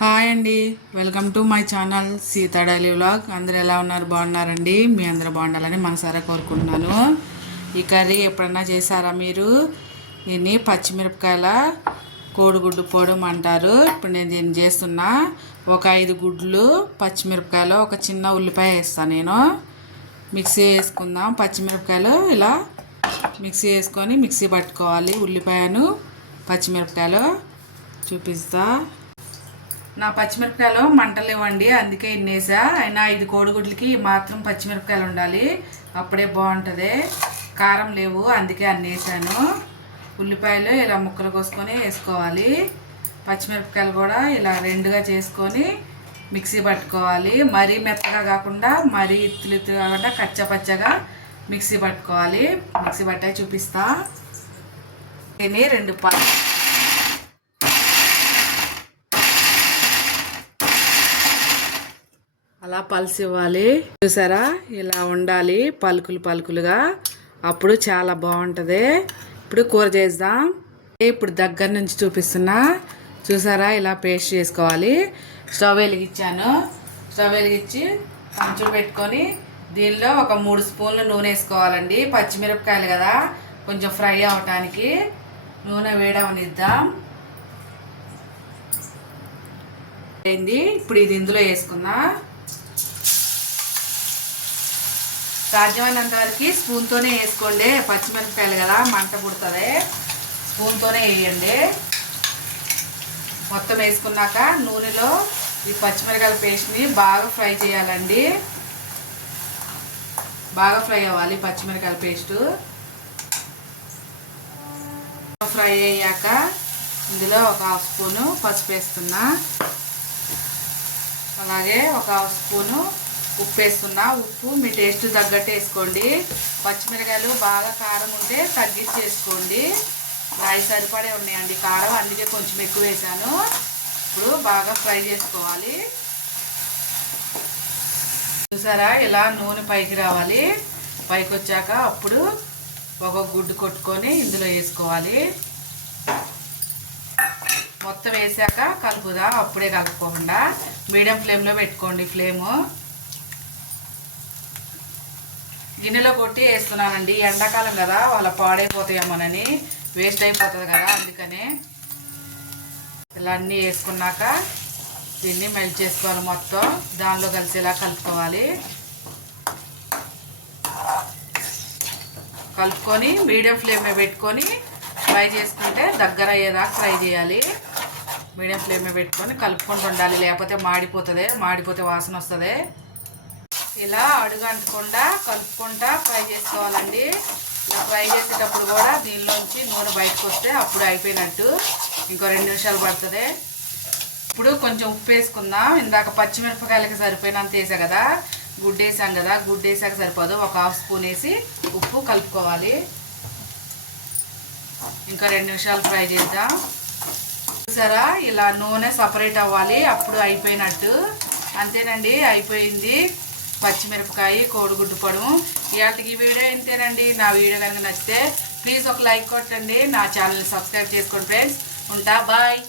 Hi అండి, welcome to my channel Sita daily vlog. అందరు ఎలా ఉన్నారు? బాగున్నారండి? మీ అందరూ బాగుండాలని మనసారా కోరుకుంటున్నాను. ఈ కర్రీ ఎప్పుడన్నా చేశారా మీరు? దీన్ని పచ్చిమిరపకాయల కోడిగుడ్డు పొడం అంటారు. ఇప్పుడు నేను దీన్ని చేస్తున్నా. ఒక 5 గుడ్లు, పచ్చిమిరపకాయలు, ఒక చిన్న ఉల్లిపాయ వేస్తాను. నేను మిక్సీ వేసుకుందాం. పచ్చిమిరపకాయలు ఇలా మిక్సీ వేసుకొని మిక్సీ పట్టుకోవాలి. ఉల్లిపాయను పచ్చిమిరపకాయలు చూపిస్తా. నా పచ్చిమిరపకాయలు మంటలు ఇవ్వండి, అందుకే ఇన్నేసా. అయినా 5 కోడిగుడ్లకి మాత్రం పచ్చిమిరపకాయలు ఉండాలి, అప్పుడే బాగుంటుంది. కారం లేవు, అందుకే అన్నేసాను. ఉల్లిపాయలు ఇలా ముక్కలు కోసుకొని వేసుకోవాలి. పచ్చిమిరపకాయలు కూడా ఇలా రెండుగా చేసుకొని మిక్సీ పట్టుకోవాలి. మరీ మెత్తగా కాకుండా మరీ ఇత్తులు కాకుండా కచ్చపచ్చగా మిక్సీ పట్టుకోవాలి. మిక్సీ పట్టే చూపిస్తా. దీన్ని 2 అలా పల్స్ ఇవ్వాలి. చూసారా, ఇలా ఉండాలి పలుకులు పలుకులుగా, అప్పుడు చాలా బాగుంటుంది. ఇప్పుడు కూర చేద్దాం. ఇప్పుడు దగ్గర నుంచి చూపిస్తున్నా. చూసారా, ఇలా పేస్ట్ చేసుకోవాలి. స్టవ్ వెలిగించాను. స్టవ్ వెలిగించి కంచులు పెట్టుకొని దీనిలో ఒక 3 స్పూన్లు నూనె వేసుకోవాలండి. పచ్చిమిరపకాయలు కదా, కొంచెం ఫ్రై అవటానికి నూనె వేడవనిద్దాం. అయింది. ఇప్పుడు ఇది ఇందులో వేసుకుందాం. సాధ్యమైనంత వరకు స్పూన్తోనే వేసుకోండి. పచ్చిమిరపకాయలు కదా, మంట పుడుతుంది. స్పూన్తోనే వేయండి. మొత్తం వేసుకున్నాక నూనెలో ఈ పచ్చిమిరపకాయల పేస్ట్ని బాగా ఫ్రై చేయాలండి. బాగా ఫ్రై అవ్వాలి పచ్చిమిరపకాయల పేస్టు. ఫ్రై అయ్యాక ఇందులో ఒక 1/2 స్పూను పసుపు వేస్తున్నా. అలాగే ఒక 1/2 స్పూను ఉప్పు వేస్తున్నా. ఉప్పు మీ టేస్ట్ తగ్గట్టు వేసుకోండి. పచ్చిమిరకాయలు బాగా కారం ఉంటే తగ్గించి వేసుకోండి. నాయి సరిపడే ఉన్నాయండి కారం, అందుకే కొంచెం ఎక్కువ వేసాను. ఇప్పుడు బాగా ఫ్రై చేసుకోవాలి. చూసారా, ఇలా నూనె పైకి రావాలి. పైకి వచ్చాక అప్పుడు ఒక గుడ్డు కొట్టుకొని ఇందులో వేసుకోవాలి. మొత్తం వేసాక కలుపుదా, అప్పుడే కలుపుకోకుండా మీడియం ఫ్లేమ్లో పెట్టుకోండి. ఫ్లేము గిన్నెలో కొట్టి వేస్తున్నానండి. ఎండాకాలం కదా, వాళ్ళ పాడైపోతాయేమోనని, వేస్ట్ అయిపోతుంది కదా, అందుకనే. ఇలా అన్నీ వేసుకున్నాక దీన్ని మెల్ట్ చేసుకోవాలి. మొత్తం దానిలో కలిసేలా కలుపుకోవాలి. కలుపుకొని మీడియం ఫ్లేమ్లో పెట్టుకొని ఫ్రై చేసుకుంటే దగ్గర అయ్యేదాకా ఫ్రై చేయాలి. మీడియం ఫ్లేమ్లో పెట్టుకొని కలుపుకుంటూ ఉండాలి, లేకపోతే మాడిపోతుంది. మాడిపోతే వాసన వస్తుంది. ఇలా అడుగు అంటకుండా కలుపుకుంటా ఫ్రై చేసుకోవాలండి. ఇలా ఫ్రై చేసేటప్పుడు కూడా దీనిలోంచి నూనె బయటకు వస్తే అప్పుడు అయిపోయినట్టు. ఇంకో 2 నిమిషాలు పడుతుంది. ఇప్పుడు కొంచెం ఉప్పు వేసుకుందాం. ఇందాక పచ్చిమిరపకాయలకి సరిపోయినంత వేసా కదా, గుడ్డు వేసాం కదా, గుడ్డు వేసాక సరిపోదు. ఒక 1/2 స్పూన్ వేసి ఉప్పు కలుపుకోవాలి. ఇంకా 2 నిమిషాలు ఫ్రై చేద్దాం. చూసారా, ఇలా నూనె సపరేట్ అవ్వాలి, అప్పుడు అయిపోయినట్టు. అంతేనండి, అయిపోయింది పచ్చిమిరపకాయ కోడిగుడ్డు పొడము. ఇవాళకి ఈ వీడియో ఇంతేనండి. నా వీడియో కనుక నచ్చితే ప్లీజ్ ఒక లైక్ కొట్టండి. నా ఛానల్ని సబ్స్క్రైబ్ చేసుకోండి ఫ్రెండ్స్. ఉంటా, బాయ్.